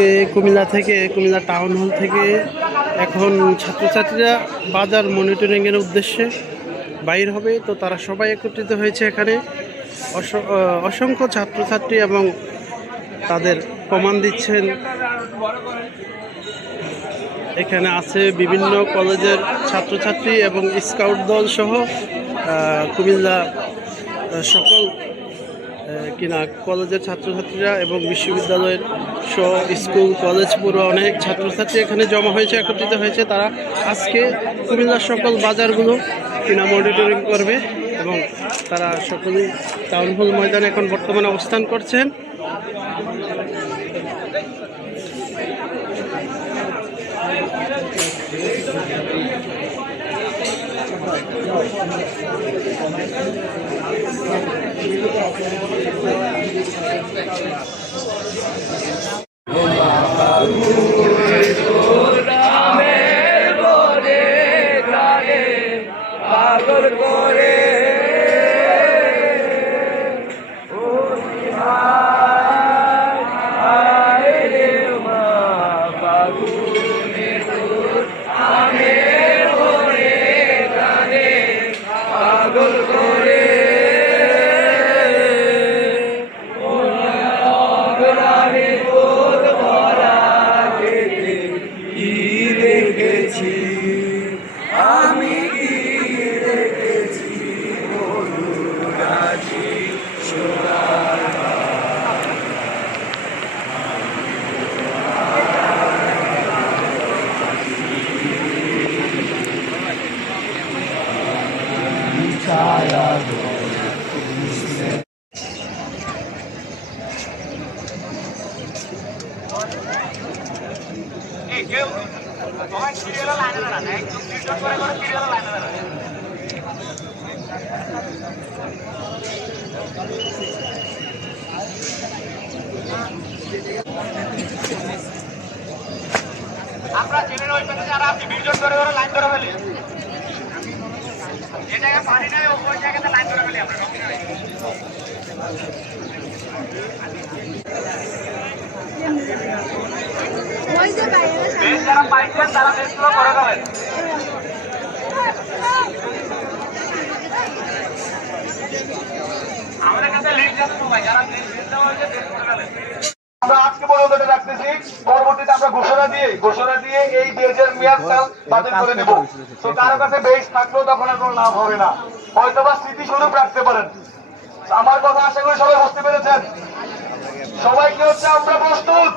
আজকে Comilla town hall থেকে এখন ছাত্রছাত্রীরা বাজার মনিটরিংয়ের উদ্দেশ্যে বাইর হবে। তো তারা সবাই একত্রিত হয়েছে এখানে। অসংখ্য ছাত্রছাত্রী এবং তাদের প্রমাণ দিচ্ছেন। এখানে আছে বিভিন্ন কলেজের ছাত্রছাত্রী এবং স্কাউট দল সহ কুমিল্লা সকল কলেজের ছাত্রছাত্রীরা এবং বিশ্ববিদ্যালয়ের সহ স্কুল কলেজ পুরো অনেক ছাত্রছাত্রী এখানে জমা হয়েছে, একত্রিত হয়েছে। তারা আজকে কুমিল্লার সকল বাজারগুলো মনিটরিং করবে এবং তারা সকলেই টাউন হল ময়দানে এখন বর্তমানে অবস্থান করছেন। পাগল করে পাগল করে কি দেখেছি আমি, কি দেখেছি মধুরাজি সোনার ছায়া। আমরা ট্রেনের ওই পাশে যারা আপনি বিজন করে লাইন ধরে ফেলি, যে জায়গায় পানি নাই ওই জায়গাতে লাইন ধরে ফেলি আমরা। যারা পাইছেন তারা বেশগুলো করে দেবেন। আমাদের কাছে লিস্ট আছে সবাই, যারা লিস্ট দেওয়া হয়েছে বেশ করে দেবেন। আমরা আজকে পর্যন্ত রাখতেছি, পরবর্তীতে আমরা ঘোষণা দিয়ে এই বেজের মেয়াদকাল বাতিল করে দেব। তো কারো কাছে বেশ থাকলেও তখন আর কোনো লাভ হবে না, হয়তোবা স্মৃতিস্বরূপ রাখতে পারেন। আমার কথা আশা করি সবাই বুঝতে পেরেছেন। সবাই কি হচ্ছে আমরা প্রস্তুত,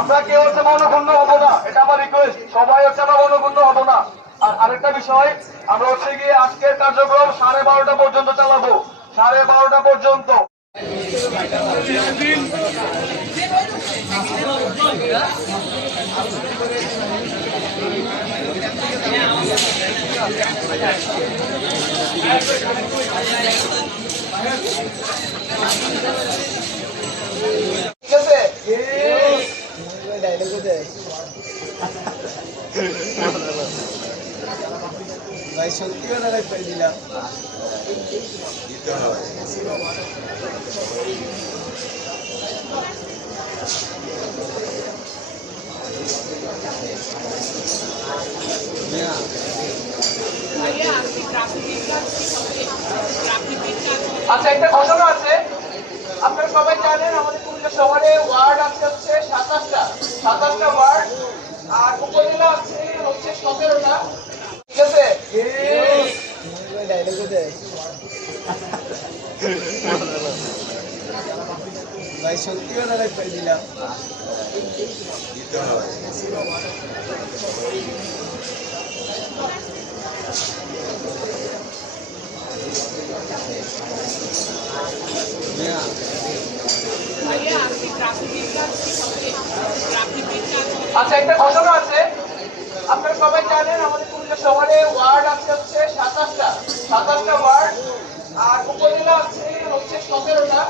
আমরা কেউ হচ্ছে মনক্ষুণ্ণ হবো না, এটা আমার রিকোয়েস্ট। সবাই হচ্ছে আমরা মনক্ষুণ্ণ হবো না। আর আরেকটা বিষয়, আমরা হচ্ছে গিয়ে আজকের কার্যক্রম 12:30 পর্যন্ত চালাবো, 12:30 পর্যন্ত। ঠিক আছে, ভাই সত্যি কথা পাই দিলাম। আচ্ছা, একটা ঘটনা আছে, আপনারা সবাই জানেন আমাদের কুমিল্লা শহরে ওয়ার্ড আছে হচ্ছে 27টা ওয়ার্ড, আর উপজেলা আছে হচ্ছে 17টা। ঠিক আছে, ভাই সত্যি কথা পাই দিলাম। আচ্ছা, একটা ঘটনা আছে, আপনারা সবাই জানেন আমাদের কুমিল্লা শহরে ওয়ার্ড আছে হচ্ছে 27টা ওয়ার্ড, আর উপজেলা আছে হচ্ছে 17টা।